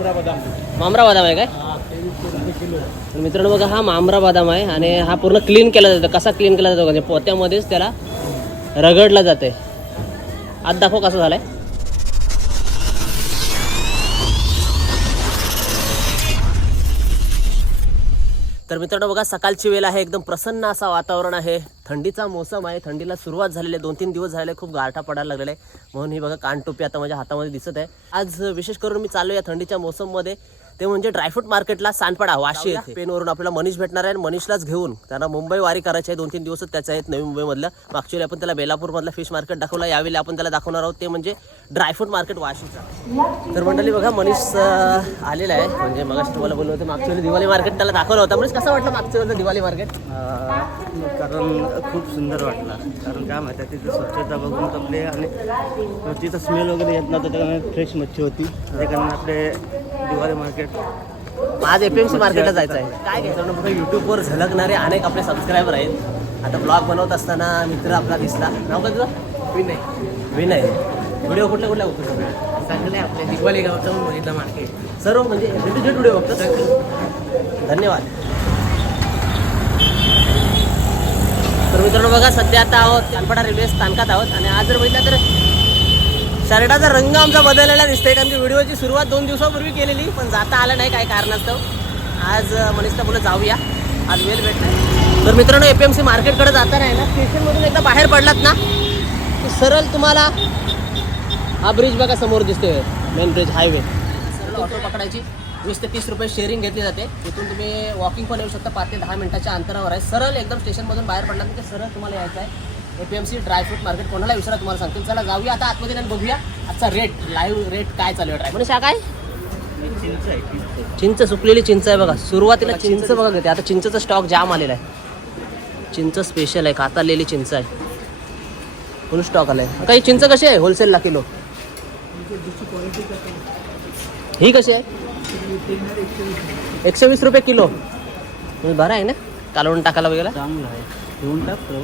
मामरा बदाम आहे काय? तर मित्रांनो बघा हा मामरा बदाम आहे आणि हा पूर्ण क्लीन केला जातो. कसा क्लीन केला जातो? म्हणजे पोत्यामध्येच त्याला रगडला जाते आज दाखव कसा झालाय. तर मित्रांनो बघा सकाळची वेळ आहे. एकदम प्रसन्न असा वातावरण आहे. थंडीचा मोसम आहे. थंडीला सुरुवात झालेली आहे. दोन तीन दिवस झालेले खूप गारठा पडायला लागलेला आहे. म्हणून ही बघा कानटोपी आता माझ्या हातामध्ये दिसत आहे. आज विशेष करून मी चाललो या थंडीच्या मोसममध्ये. ते म्हणजे ड्रायफ्रूट मार्केटला सानपाडा वाशी येथे पेनवरून आपल्याला मनीष भेटणार आहे आणि मनीषलाच घेऊन त्यांना मुंबई वारी करायची आहे. दोन तीन दिवसच त्याचे आहेत नवी मुंबईमधलं. मागच्या आपण त्याला बेलापूरमधलं फिश मार्केट दाखवलं यावेळी आपण त्याला दाखवणार आहोत. ते म्हणजे ड्रायफ्रूट मार्केट वाशीचा. तर मंडळी बघा मनीष आलेला आहे. म्हणजे मग तुम्हाला बोललो होतं मागच्या वेळी दिवाळी मार्केट त्याला दाखवलं होतं. मनीष कसं वाटलं मागच्या वेळेला दिवाळी मार्केट कारण खूप सुंदर वाटला. कारण काय माहिती आहे तिथे स्वच्छता बघून आपले आणि तिथं स्मेल वगैरे येत नव्हतं त्याच्यामुळे फ्रेश मच्छी होती. त्याच्यामुळे आपले दिवाळी मार्केट आज एपीएमसी मार्केटला जायचं आहे. काय घ्यायचं? बघा युट्यूबवर झलकणारे अनेक आपले सबस्क्रायबर आहेत. आता ब्लॉग बनवत असताना मित्र आपला दिसला. नाव का तुझं? विनय. विनय. व्हिडिओ कुठल्या कुठल्या बघतो चांगले आपले दिवाळी गावचं बघितलं मार्केट सर्व म्हणजे टू जेड व्हिडिओ बघतो धन्यवाद. तर मित्रांनो बघा सध्या आता आहोत चांदपाडा रेल्वे स्थानकात आहोत. आणि आज जर बघितलं तर शर्टाचा रंग आमचा बदललेला दिसतोय. कारण की व्हिडिओची सुरुवात दोन दिवसापूर्वी केलेली पण जाता आलं नाही काय कारणास्तव. आज मनीषला बोलत जाऊया. आज वेल भेटलाय तर मित्रांनो ए पी एम सी मार्केटकडे जाताना आहे ना स्टेशनमधून एकदा बाहेर पडलात ना की सरळ तुम्हाला हा ब्रिज बघा समोर दिसतोय. मेन ब्रिज हायवे सरळ ऑटो पकडायची. वीस ते तीस रुपये शेअरिंग घेतली जाते. तिथून तुम्ही वॉकिंग पण येऊ शकता. पाच ते दहा मिनिटाच्या अंतरावर आहे. सरळ एकदम स्टेशनमधून बाहेर पडला की सरळ तुम्हाला यायचं आहे. A P M C dry fruit market कोणाला विचारा तुम्हाला सांगतील. चला जाऊया आता आतमध्ये आणि बघूया आजचा रेट लाईव्ह रेट काय चालू आहे ड्राय म्हणजे काय चिंच आहे सुकलेली चिंच आहे बघा. सुरुवातीला चिंच बघा घेते आता चिंचचा स्टॉक जाम आलेला आहे. चिंच स्पेशल आहे कातारलेली चिंच आहे. फुल स्टॉक आलाय. काही चिंच कशी आहे? होलसेलला किलो. ही कशी आहे? एकशे वीस रुपये किलो. बरं आहे ना? कालवून टाकायला वगैरे? चांगलं आहे. घेऊन टाकतो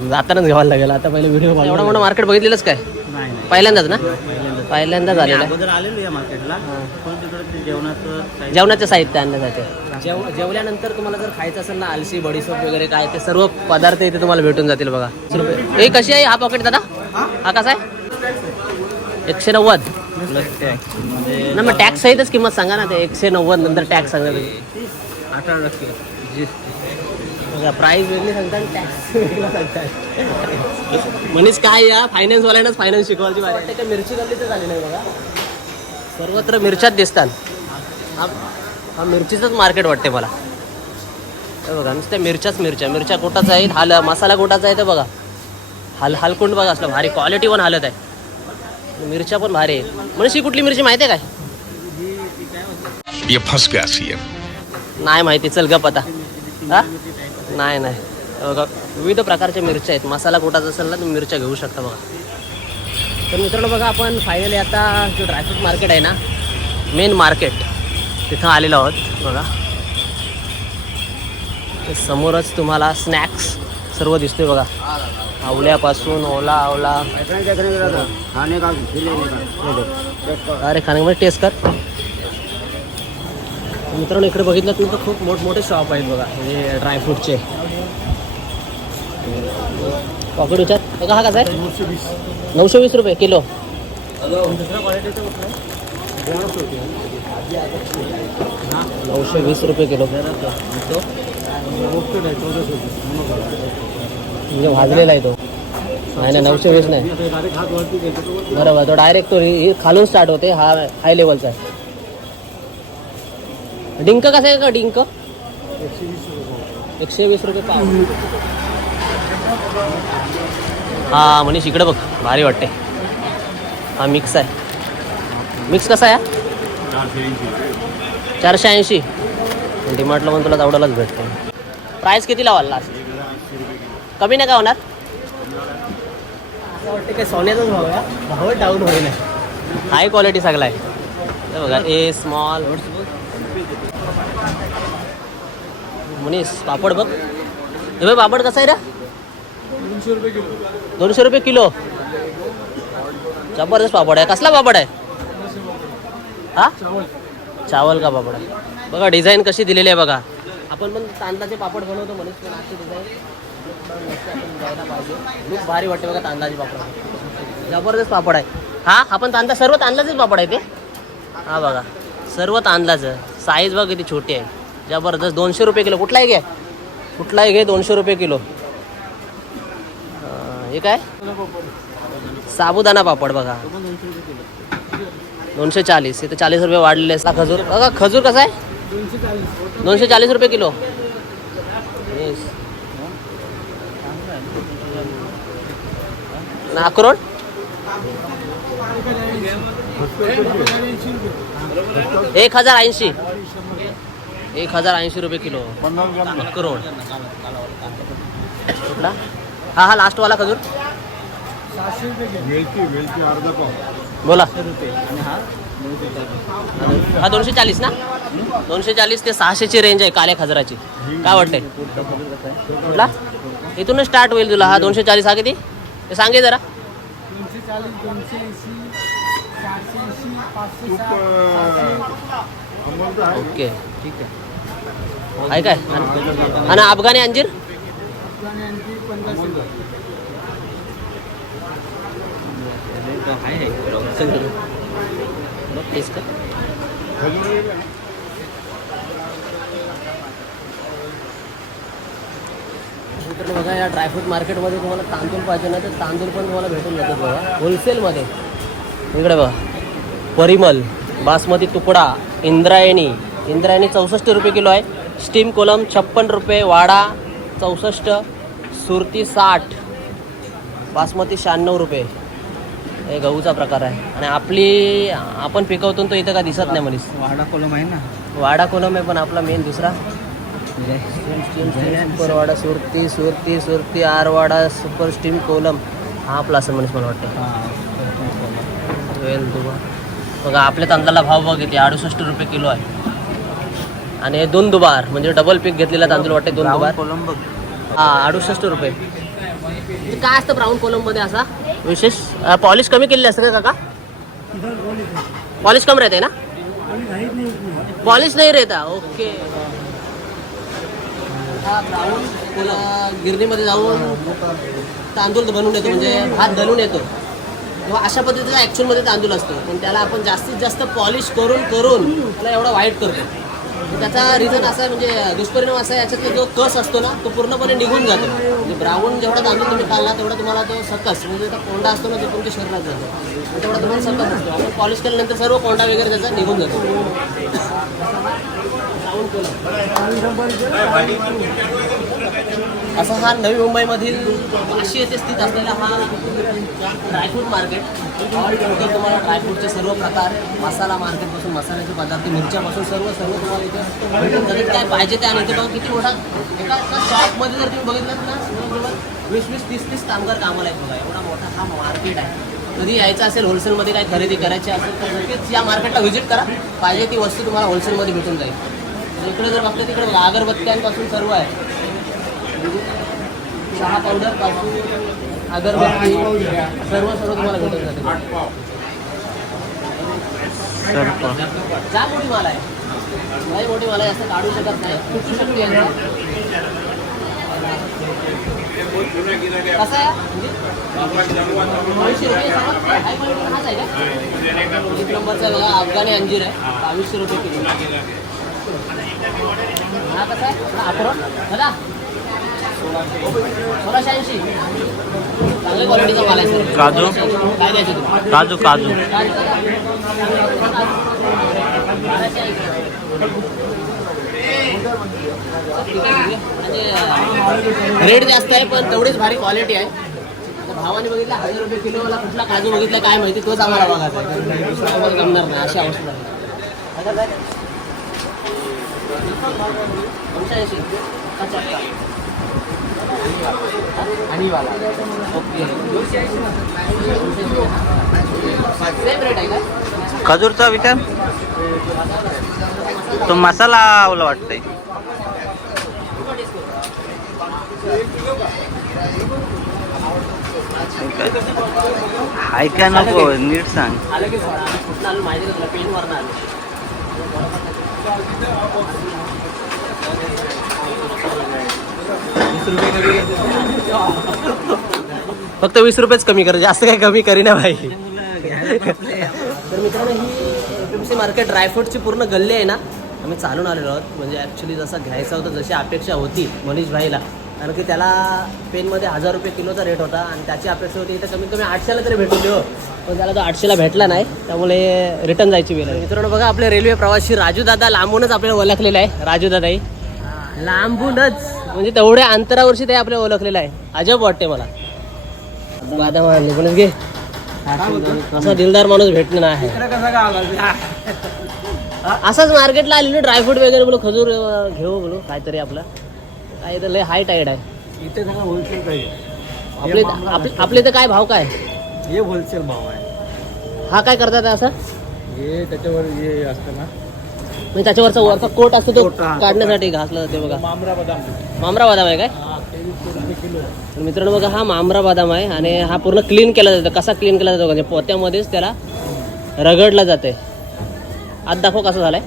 जातानाच घ्यावायला लागेल. आता पहिले व्हिडिओ एवढं मोठं मार्केट बघितलेलंच काय? नाही नाही. पहिल्यांदाच ना? पहिल्यांदा पहिल्यांदाच आलेलं आहे. अगोदर आलेलो या मार्केटला पण तिकडे ते जेवणाचं साहित्य- जेवणाचं साहित्य आणण्यासाठी. जेव जेवल्यानंतर तुम्हाला जर खायचं असेल ना आलसी बडीसोप वगैरे काय ते सर्व पदार्थ इथे तुम्हाला भेटून जातील बघा. हे कशी आहे हा पॉकेट दादा? हा? कसा आहे? एकशे नव्वद. म्हणजे ना मग टॅक्स सहितच किंमत सांगा ना ते एकशे नव्वद नंतर टॅक्स सांगा तुम्ही. अठरा टक्के. बघा प्राईस वेगळी सांगता टॅक्स वेगळा सांगताय. मनीष काय या? फायनान्स वाल्यांनाच फायनान्स शिकवायची मिरची गल्लीतच आली नाही बघा? सर्वत्र मिरच्याच दिसतात. हा हा मिरचीचंच मार्केट वाटते मला. हे बघा नुसत्या मिरच्याच मिरच्या. मिरच्या कुठाच आहेत हाल मसाला कुठाचा आहे ते बघा. हाल हालकुंड बघा असलं भारी क्वालिटी पण हालत आहे. मिरच्या पण भारी आहे म्हणजे ही कुठली मिरची माहिती आहे काय नाही माहिती चल गप आता. हा? नाही नाही. बघा विविध प्रकारच्या मिरच्या आहेत. मसाला कुठाचा असेल ना तुम्ही मिरच्या घेऊ शकता बघा. तर मित्रांनो बघा आपण फायनली आता जो ड्रायफ्रूट मार्केट आहे ना मेन मार्केट तिथं आलेलो आहोत. बघा. समोरच तुम्हाला स्नॅक्स सर्व दिसतोय बघा. आवल्यापासून ओला आवला. खाने का अरे खाण्यामध्ये टेस्ट कर. मित्रांनो इकडे बघितलं तुम्ही तर खूप मोठमोठे शॉप आहेत बघा. म्हणजे ड्रायफ्रूटचे पॉकेट विचार बघा हा कसा आहे? नऊशे वीस रुपये किलो. नऊशे वीस रुपये किलो. म्हणजे भाजलेला आहे तो. नाही नाही नऊशे वीस नाही. बरोबर तो डायरेक्ट तो खालून स्टार्ट होते हा हाय लेवलचा आहे. डिंक कसा आहे का डिंक? एकशे वीस रुपये पाव. हा मनीष इकडे बघ. भारी वाटते हा मिक्स आहे. मिक्स कसा आहे? चारशे ऐंशी. डिमार्टला पण तुला तेवढ्यालाच भेटते प्राईस किती लावाल लास्ट कमी नाही का होणार? असं वाटतं काय सोन्याचाच भाव आहे भाव डाऊन होईल हाय क्वालिटी सगळा आहे. बघा ए स्मॉल मुनीस पापड बघ. हे पापड कसा आहे रे? दोनशे रुपये किलो. जबरदस्त पापड आहे. कसला पापड आहे? हा? चावल का पापड आहे? बघा डिझाईन कशी दिलेली आहे बघा. आपण पण तांदळाचे पापड बनवतो म्हणून पण अशी डिझाईन लुक भारी वाटते बघा तांदळाचे पापड. जबरदस्त पापड आहे. हा? आपण तांदळा सर्व तांदळाचेच पापड आहे ते हा बघा सर्व तांदळाचं. साईज बघा किती छोटी आहे. जबरदस्त. दोनशे रुपये किलो. कुठलाही घे. कुठलाही घे दोनशे रुपये किलो. हे काय? साबुदाणा पापड बघा. दोनशे चाळीस. इथे चाळीस रुपये वाढलेले असतात खजूर. बघा खजूर कसा आहे? दोनशे चाळीस रुपये किलो. अक्रोड एक हजार ऐंशी. एक हजार ऐंशी रुपये किलो. अक्रोड कुठला? हा हा लास्ट वाला खजूर. बोला. हा? दोनशे चाळीस. ना? दोनशे चाळीस ते सहाशेची रेंज आहे काल्या खजराची. काय वाटतंय? कुठला? इथूनच स्टार्ट होईल तुला. हा दोनशे चाळीस हा किती? ते सांगे जरा. ओके. आहे. आहे काय? आणि- अफगाणी अंजीर? बघा या ड्रायफ्रूट मार्केटमध्ये तुम्हाला तांदूळ पाहिजे ना तर तांदूळ पण तुम्हाला भेटून जातात बघा. होलसेलमध्ये इकडे बघा. परिमल बासमती तुकडा इंद्रायणी इंद्रायणी चौसष्ट रुपये किलो आहे. स्टीम कोलम छप्पन रुपये वाडा चौसष्ट सुरती साठ बासमती शहाण्णव रुपये. हे गहूचा प्रकार आहे. आणि आपली आपण पिकवतो तो इथं का दिसत नाही मनीस वाडा कोलम आहे ना. वाडा कोलम आहे पण आपला मेन दुसरा. Steam steam super Wada Surti Surti Surti आरवाडा super steam Kolam. हा आपला असं म्हणून मला वाटतं. वेल दुबा. बघा आपल्या तांदळाला भाव बघ किती अडुसष्ट रुपये किलो आहे. आणि हे दोन दुबार म्हणजे डबल पीक घेतलेला तांदूळ वाटते दोन दुबार. कोलम बघ हा अडुसष्ट रुपये. काय असतं ब्राऊन कोलममध्ये असा? विशेष पॉलिश कमी केलेली असतं का काका? पॉलिश कम राहते ना? पॉलिश नाही रहता ओके. हा ब्राऊन गिरणीमध्ये जाऊन तांदूळ बनवून येतो म्हणजे भात दलून येतो. तेव्हा अशा पद्धतीचा ॲक्च्युअलमध्ये तांदूळ असतो पण त्याला आपण जास्तीत जास्त पॉलिश करून करून त्याला एवढा वाईट करतो. त्याचा रिझन असा आहे म्हणजे दुष्परिणाम असा आहे याच्यातला जो कस असतो ना तो पूर्णपणे निघून जातो. म्हणजे ब्राऊन जेवढा तांदूळ तुम्ही खाल्ला तेवढा तुम्हाला तो सकस म्हणजे तो कोंडा असतो ना तो तुमच्या शरीरात जातो. म्हणजे तेवढा तुम्हाला सकस असतो. आपण पॉलिश केल्यानंतर सर्व कोंडा वगैरे त्याचा निघून जातो. ब्राऊन असा हा नवी मुंबईमधील अशी येथे स्थित असलेला हा ड्रायफ्रूट मार्केट इथे तुम्हाला ड्रायफ्रूटचे सर्व प्रकार मसाला मार्केटपासून मसाल्याचे पदार्थ मिरच्यापासून सर्व सर्व तुम्हाला इथे काय पाहिजे ते आणि इथे बघा किती मोठा एका शॉपमध्ये जर तुम्ही बघितलं ना वीस वीस तीस तीस कामगार कामाला आहेत बघा एवढा मोठा हा मार्केट आहे. कधी यायचं असेल होलसेलमध्ये काही खरेदी करायची असेल तर नक्कीच या मार्केटला व्हिजिट करा. पाहिजे ती वस्तू तुम्हाला होलसेलमध्ये भेटून जाईल. इकडे जर बघता तिकडे अगरबत्त्यांपासून सर्व आहे. चहा पावडरपासून अगरबत्ती सर्व सर्व तुम्हाला भेटून जाते जा मोठी माल आहे नाही मोठी माल आहे असं काढू शकत नाही. खूप शक्ती आहे कसं आहे? बावीसशे रुपये हाच आहे का? एक नंबरचा बघा अफगाणी अंजीर आहे. बावीसशे रुपये किलो. हा कसा आहे? हा अक्रोड दादा सोळाशे ऐंशी चांगल्या क्वालिटीचा माल आहे सर काजू? काय द्यायचे तुम्ही काजू काजू रेट जास्त आहे पण तेवढीच भारी क्वालिटी आहे भावाने बघितलं हजार रुपये किलोला कुठला काजू बघितला काय माहिती तोच आम्हाला बघायचा आहे. दुसरा आम्हाला जमणार नाही अशी अवस्था आहे आता काय? दोनशे ऐंशी. अच्छा, अच्छा. ओके. खजूरचा विचार? तो मसाला आवला वाटतंय. हाय का नको नीट सांग. पेन फक्त वीस रुपयेच कमी कर जास्त काही कमी करीना भाई. तर मित्रांनो ही एपीएमसी मार्केट ड्रायफ्रूटची पूर्ण गल्ली आहे ना? आम्ही चालून आलेलो आहोत. म्हणजे ॲक्च्युली जसा घ्यायचा होता जशी अपेक्षा होती मनीष भाईला. कारण की त्याला पेनमध्ये हजार रुपये किलोचा रेट होता आणि त्याची अपेक्षा होती इथं कमीत कमी आठशेला तरी भेटून देऊ. पण त्याला तो आठशेला भेटला नाही त्यामुळे रिटर्न जायची वेळ आहे. मित्रांनो बघा आपले रेल्वे प्रवासी राजू दादा लांबूनच आपल्याला ओळखलेला आहे. राजू दादाही लांबूनच. म्हणजे तेवढ्या अंतरावरशी ते आपल्याला ओळखलेलं आहे. अजब वाटते मला. बादाम आणले घे. असा दिलदार माणूस भेटणं नाही. असाच मार्केटला आलेलो ड्रायफ्रूट वगैरे बोलो खजूर घेऊ बोलो काहीतरी आपलं. काय तर लय हाय टाईड आहे. इथे सगळं होलसेल पाहिजे आपले आपले तर काय भाव काय? हे होलसेल भाव आहे. हा काय करतात असं हे त्याच्यावर हे असतं ना म्हणजे त्याच्यावरचा वरचा कोट असतो तो कोट, हा, काढण्यासाठी घासला जाते बघा. मामरा बदाम. मामरा बदाम आहे काय? किलो तर मित्रांनो बघा हा मामरा बदाम आहे आणि हा पूर्ण क्लीन केला जातो. कसा क्लीन केला जातो? म्हणजे पोत्यामध्येच त्याला रगडला जाते आज दाखव कसं झालाय.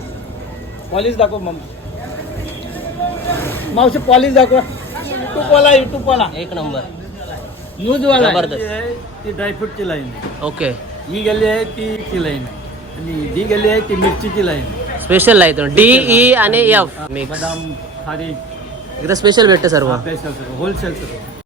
पॉलिश दाखव मावशी. पॉलिश दाखव. युट्यूबवाला युट्यूबवाला एक नंबर. न्यूजवाला. जबरदस्त. ती ड्रायफ्रूटची लाईन ओके. ही गेली आहे ती ती लाईन आणि गेली आहे ती मिरचीची लाईन स्पेशल आहे. तो डी ई आणि एफ मिक्स बदाम एकदा स्पेशल भेटते सर्व. होलसेल सर्व.